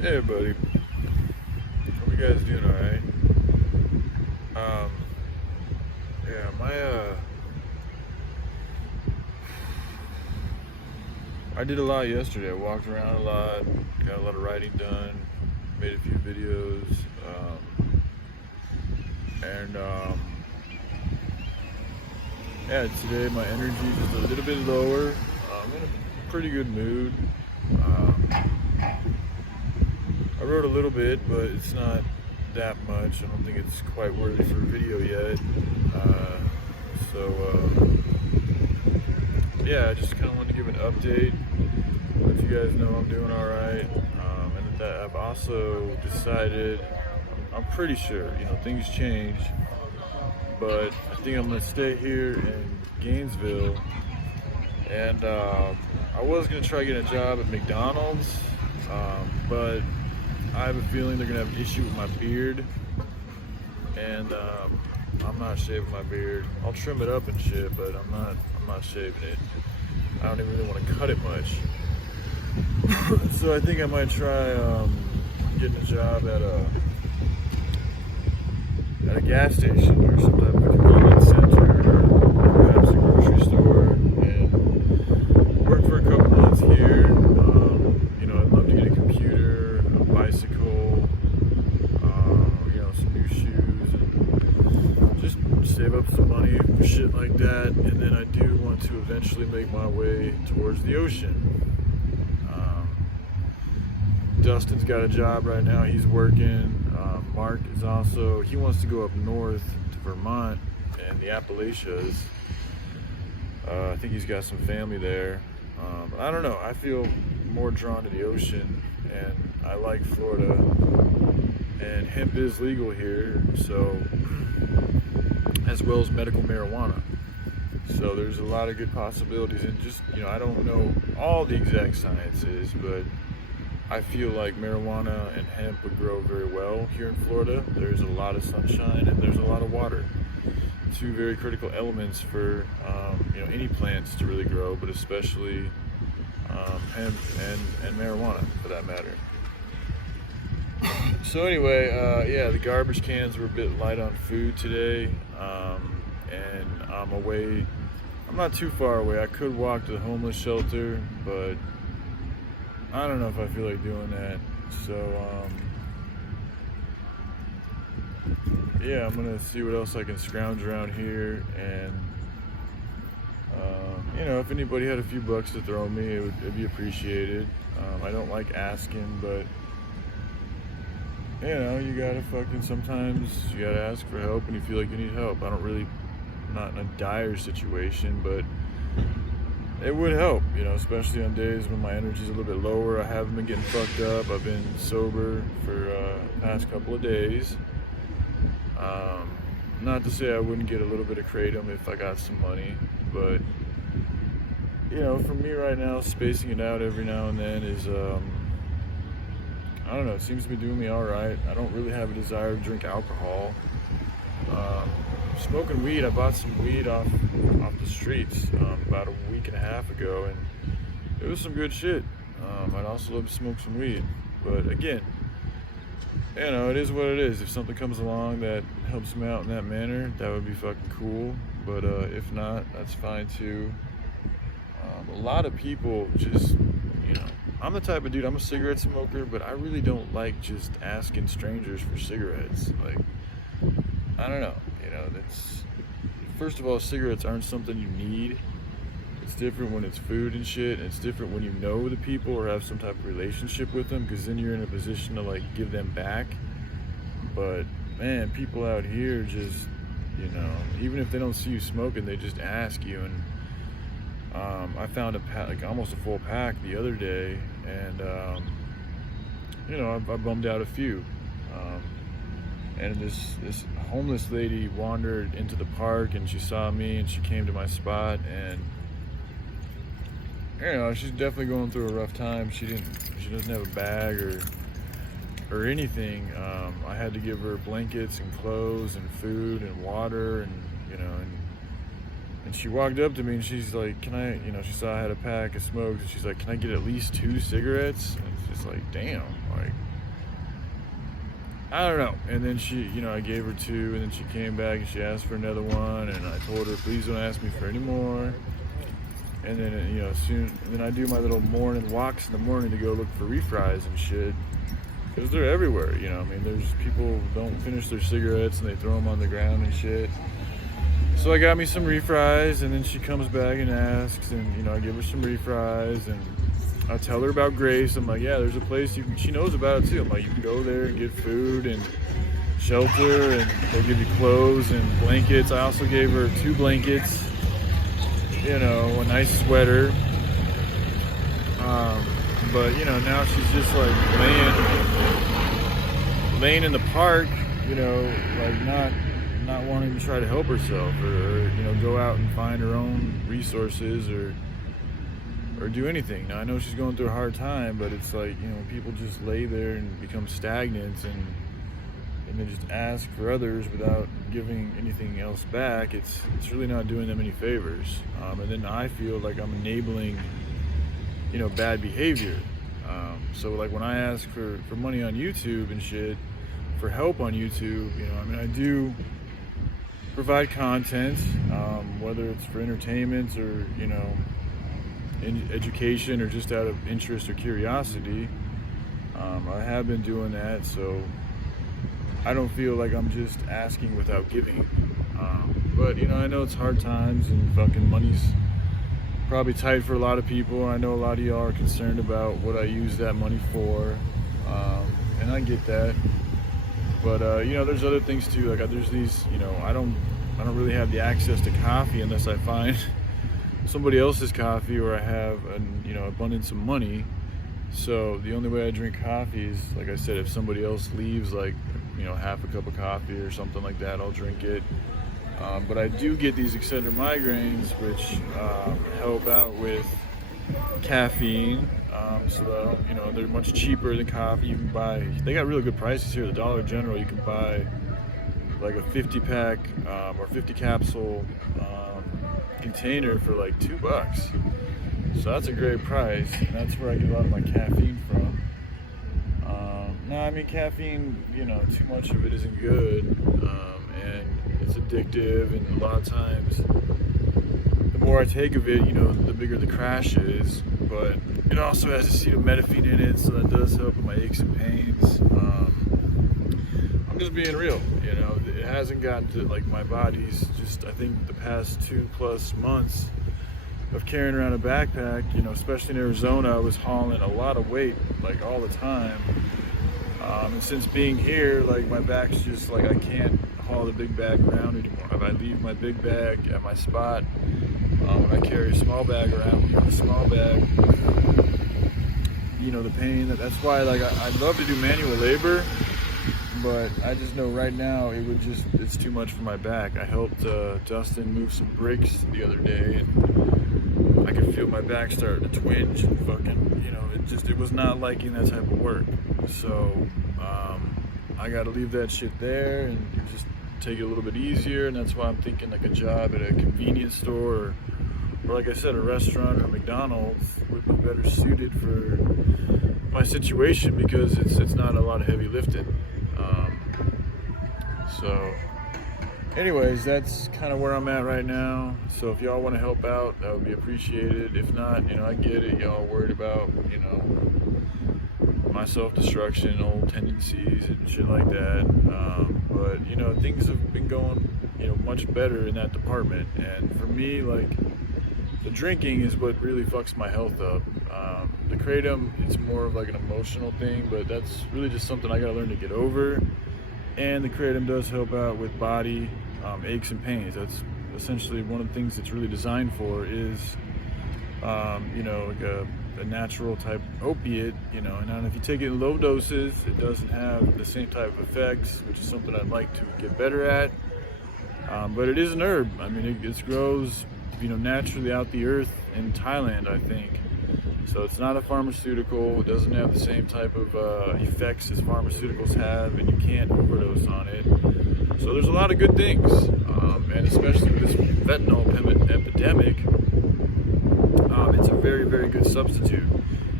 Hey buddy, hope you guys doing alright. Um, yeah, I did a lot yesterday. I walked around a lot, got a lot of writing done, made a few videos, and yeah, today my energy is a little bit lower. I'm in a pretty good mood. Um, I wrote a little bit, but it's not that much. I don't think it's quite worthy for a video yet. So yeah, I just kind of wanted to give an update, let you guys know I'm doing all right, and that I've also decided, I'm pretty sure, things change, but I think I'm gonna stay here in Gainesville, and I was gonna try getting a job at McDonald's, but I have a feeling they're gonna have an issue with my beard, and I'm not shaving my beard. I'll trim it up and shit, but I'm not shaving it. I don't even really want to cut it much. So I think I might try getting a job at a gas station or some type of convenience center or perhaps a grocery store and work for a couple months here. I'd love to get a computer, a bicycle, some new shoes, and just save up some money for shit like that. And then I do want to eventually make my way towards the ocean. Dustin's got a job right now, he's working. Mark is also, he wants to go up north to Vermont and the Appalachias. I think he's got some family there. I don't know, I feel more drawn to the ocean, and I like Florida, and hemp is legal here, so, as well as medical marijuana. So there's a lot of good possibilities, and just, I don't know all the exact sciences, but I feel like marijuana and hemp would grow very well here in Florida. There's a lot of sunshine and there's a lot of water. Two very critical elements for any plants to really grow, but especially hemp and marijuana for that matter. So anyway, yeah, the garbage cans were a bit light on food today, and I'm away. I'm not too far away. I could walk to the homeless shelter, but I don't know if I feel like doing that. So yeah, I'm gonna see what else I can scrounge around here, and if anybody had a few bucks to throw me, it'd be appreciated. I don't like asking, but you gotta sometimes you gotta ask for help when you feel like you need help. I'm not in a dire situation, but it would help, especially on days when my energy's a little bit lower. I haven't been getting fucked up. I've been sober for the past couple of days. Not to say I wouldn't get a little bit of kratom if I got some money, but for me right now, spacing it out every now and then is, I don't know, it seems to be doing me all right. I don't really have a desire to drink alcohol. Smoking weed, I bought some weed off the streets about a week and a half ago, and it was some good shit. I'd also love to smoke some weed, but again, it is what it is. If something comes along that helps me out in that manner, that would be fucking cool, but if not, that's fine too. A lot of people just, I'm the type of dude, I'm a cigarette smoker, but I really don't like just asking strangers for cigarettes. Like, I don't know, that's, first of all, cigarettes aren't something you need. It's different when it's food and shit, and it's different when you know the people or have some type of relationship with them, because then you're in a position to like give them back. But man, people out here just, even if they don't see you smoking, they just ask you. And I found a pack, like almost a full pack the other day, and I bummed out a few. And this homeless lady wandered into the park, and she saw me, and she came to my spot, and she's definitely going through a rough time. She doesn't have a bag or anything. I had to give her blankets and clothes and food and water, and and she walked up to me and she's like, can I, she saw I had a pack of smokes, and she's like, can I get at least 2 cigarettes? And it's just like, damn, like, I don't know. And then she, you know, I gave her 2, and then she came back and she asked for another one, and I told her, please don't ask me for any more. And then, you know, then I do my little morning walks in the morning to go look for refries and shit, because they're everywhere, you know. I mean, there's people don't finish their cigarettes and they throw them on the ground and shit. So I got me some refries, and then she comes back and asks, and, you know, I give her some refries, and I tell her about Grace. I'm like, yeah, there's a place she knows about it too. I'm like, you can go there and get food and shelter, and they'll give you clothes and blankets. I also gave her 2 blankets, you know, a nice sweater. But, you know, now she's just like laying in the park, you know, like not wanting to try to help herself, or, you know, go out and find her own resources, or do anything. Now, I know she's going through a hard time, but it's like, you know, people just lay there and become stagnant and they just ask for others without giving anything else back. It's really not doing them any favors. And then I feel like I'm enabling, you know, bad behavior. So like when I ask for money on YouTube and shit, for help on YouTube, you know, I mean, I do provide content, whether it's for entertainment or, you know, in education, or just out of interest or curiosity. I have been doing that, so I don't feel like I'm just asking without giving. But, you know, I know it's hard times, and fucking money's probably tight for a lot of people. I know a lot of y'all are concerned about what I use that money for, and I get that. But you know, there's other things too. Like there's these, you know, I don't really have the access to coffee unless I find somebody else's coffee, or I have you know, abundance of money. So the only way I drink coffee is, like I said, if somebody else leaves like, you know, half a cup of coffee or something like that, I'll drink it. But I do get these extended migraines, which help out with caffeine. So you know, they're much cheaper than coffee. You can buy, they got really good prices here at the Dollar General. You can buy like a 50 pack or 50 capsule container for like $2. So that's a great price, and that's where I get a lot of my caffeine from. No, I mean, caffeine, you know, too much of it isn't good, and it's addictive, and a lot of times the more I take of it, you know, the bigger the crash is. But it also has acetaminophen in it, so that does help with my aches and pains. I'm just being real, you know, it hasn't gotten to, like, my body's just, I think the past 2+ months of carrying around a backpack, you know, especially in Arizona, I was hauling a lot of weight, like, all the time. And since being here, like, my back's just like, I can't haul the big bag around anymore. If I leave my big bag at my spot, when I carry a small bag around, a small bag, you know, the pain, that's why, like, I'd love to do manual labor, but I just know right now it's too much for my back. I helped Dustin move some bricks the other day, and I could feel my back starting to twinge, and fucking, you know, it was not liking that type of work. So I got to leave that shit there and just take it a little bit easier, and that's why I'm thinking like a job at a convenience store, or like I said, a restaurant or a McDonald's would be better suited for my situation, because it's not a lot of heavy lifting. So anyways, that's kind of where I'm at right now. So if y'all want to help out, that would be appreciated. If not, you know, I get it. Y'all worried about, you know, my self-destruction, old tendencies and shit like that. But, you know, things have been going, you know, much better in that department. And for me, like, the drinking is what really fucks my health up. The kratom, it's more of like an emotional thing, but that's really just something I gotta learn to get over. And the kratom does help out with body aches and pains. That's essentially one of the things it's really designed for, is you know, like a natural type opiate, you know. And if you take it in low doses, it doesn't have the same type of effects, which is something I'd like to get better at. But it is an herb. I mean, it grows, you know, naturally out the earth in Thailand, I think. So it's not a pharmaceutical. It doesn't have the same type of effects as pharmaceuticals have, and you can't overdose on it. So there's a lot of good things, and especially with this fentanyl epidemic, it's a very, very good substitute.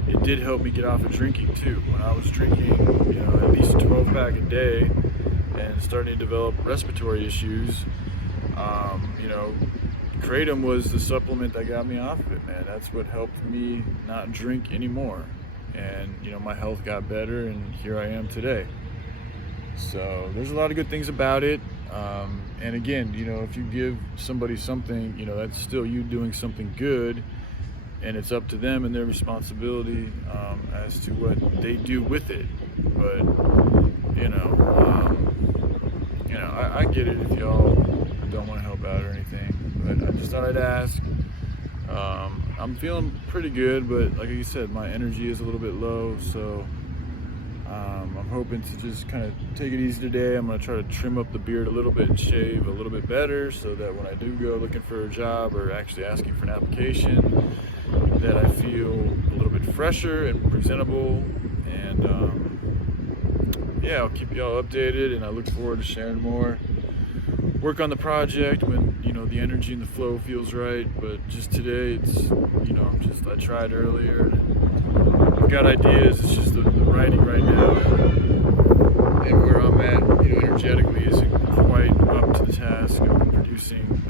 it did help me get off of drinking too. When I was drinking, you know, at least 12 pack a day and starting to develop respiratory issues, you know, Kratom was the supplement that got me off of it, man. That's what helped me not drink anymore. And, you know, my health got better, and here I am today. So there's a lot of good things about it. And again, you know, if you give somebody something, you know, that's still you doing something good, and it's up to them and their responsibility as to what they do with it. But, you know, I get it if y'all don't want to help out or anything, but I just thought I'd ask. I'm feeling pretty good, but like you said, my energy is a little bit low, so I'm hoping to just kind of take it easy today. I'm going to try to trim up the beard a little bit and shave a little bit better, so that when I do go looking for a job or actually asking for an application, that I feel a little bit fresher and presentable. And yeah, I'll keep y'all updated, and I look forward to sharing more work on the project when, you know, the energy and the flow feels right. But just today, it's, you know, I tried earlier, and I've got ideas. It's just the writing right now and where I'm at, you know, energetically isn't quite up to the task of producing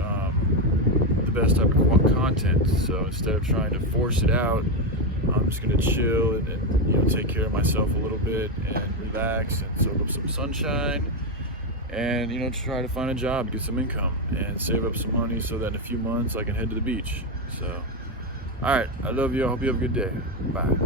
the best type of content. So instead of trying to force it out, I'm just gonna chill and, you know, take care of myself a little bit and relax and soak up some sunshine, and, you know, try to find a job, get some income, and save up some money so that in a few months I can head to the beach. So, all right, I love you. I hope you have a good day. Bye.